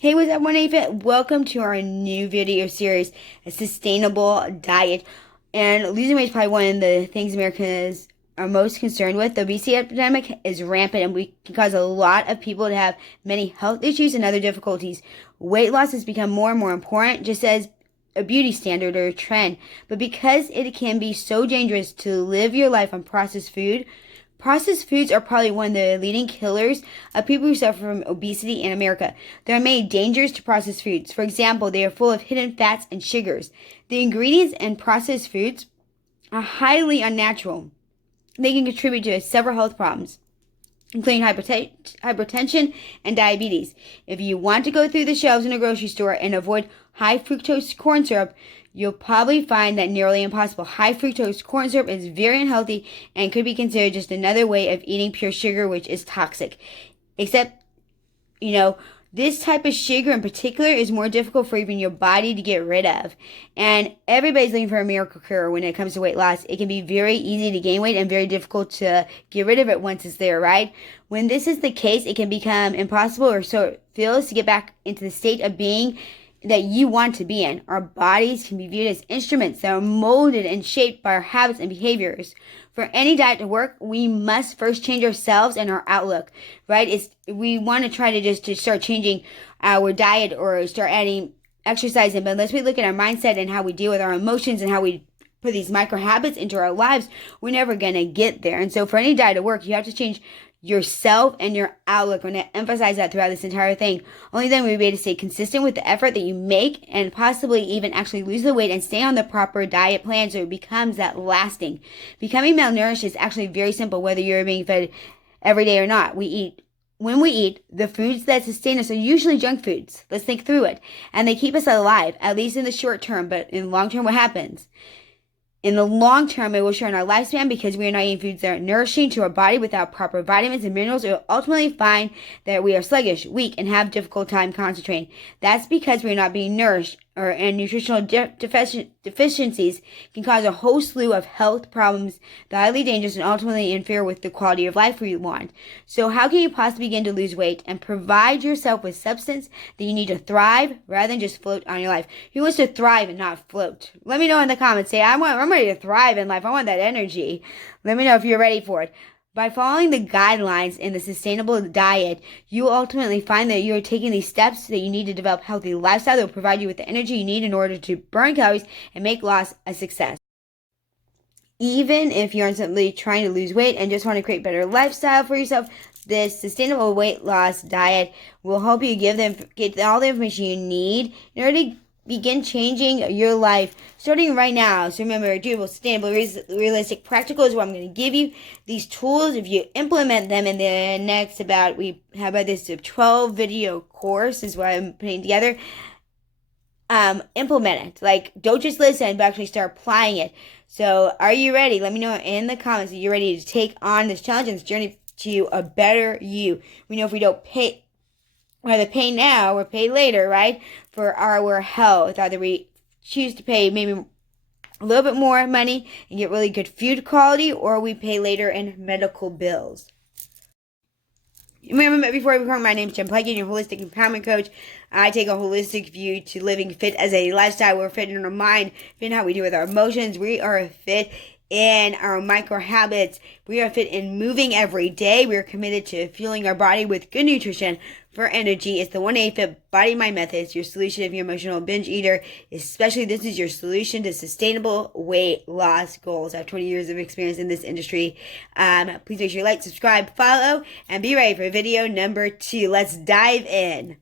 Hey, what's up, 1-8fit? Welcome to our new video series, A Sustainable Diet. And losing weight is probably one of the things Americans are most concerned with. The obesity epidemic is rampant and we can cause a lot of people to have many health issues and other difficulties. Weight loss has become more and more important, just as a beauty standard or a trend. But because it can be so dangerous to live your life on processed foods are probably one of the leading killers of people who suffer from obesity in America. There are many dangers to processed foods. For example, they are full of hidden fats and sugars. The ingredients in processed foods are highly unnatural. They can contribute to several health problems, including hypertension and diabetes. If you want to go through the shelves in a grocery store and avoid high fructose corn syrup, you'll probably find that nearly impossible. High fructose corn syrup is very unhealthy and could be considered just another way of eating pure sugar, which is toxic. Except, this type of sugar in particular is more difficult for even your body to get rid of. And everybody's looking for a miracle cure when it comes to weight loss. It can be very easy to gain weight and very difficult to get rid of it once it's there, right? When this is the case, it can become impossible, or so it feels, to get back into the state of being that you want to be in. Our bodies can be viewed as instruments that are molded and shaped by our habits and behaviors. For any diet to work, we must first change ourselves and our outlook, right? We want to try to start changing our diet or start adding exercise in, but unless we look at our mindset and how we deal with our emotions and how we put these micro habits into our lives, we're never going to get there. And so for any diet to work, you have to change yourself and your outlook. I'm going to emphasize that throughout this entire thing. Only then will you be able to stay consistent with the effort that you make and possibly even actually lose the weight and stay on the proper diet plan so it becomes that lasting. Becoming malnourished is actually very simple, whether you're being fed every day or not. When we eat, the foods that sustain us are usually junk foods. Let's think through it. And they keep us alive, at least in the short term, but in the long term, what happens? In the long term, it will shorten our lifespan because we are not eating foods that are nourishing to our body without proper vitamins and minerals. It will ultimately find that we are sluggish, weak, and have difficult time concentrating. That's because we are not being nourished, and nutritional deficiencies can cause a whole slew of health problems that are highly dangerous and ultimately interfere with the quality of life we want. So how can you possibly begin to lose weight and provide yourself with substance that you need to thrive rather than just float on your life? Who wants to thrive and not float? Let me know in the comments. Say, I'm ready to thrive in life. I want that energy. Let me know if you're ready for it. By following the guidelines in the sustainable diet, you will ultimately find that you are taking these steps that you need to develop a healthy lifestyle that will provide you with the energy you need in order to burn calories and make loss a success. Even if you're simply trying to lose weight and just want to create a better lifestyle for yourself, this sustainable weight loss diet will help you get all the information you need in order to begin changing your life starting right now. So remember, doable, sustainable, realistic, practical is what I'm going to give you. These tools, if you implement them in the next we have this 12 video course is what I'm putting together. Implement it. Don't just listen, but actually start applying it. So are you ready? Let me know in the comments that you're ready to take on this challenge and this journey to a better you. We know if we don't whether pay now or pay later, right, for our health. Either we choose to pay maybe a little bit more money and get really good food quality, or we pay later in medical bills. Remember, before I become, my name is Jen Plankett, your holistic empowerment coach. I take a holistic view to living fit as a lifestyle. We're fit in our mind, fit in how we do with our emotions. We are fit in our micro habits. We are fit in moving every day. We are committed to fueling our body with good nutrition for energy. It's the 1-8fit Body Mind Method. It's your solution if you're an emotional binge eater. Especially, this is your solution to sustainable weight loss goals. I have 20 years of experience in this industry. Please make sure you like, subscribe, follow, and be ready for video number 2. Let's dive in.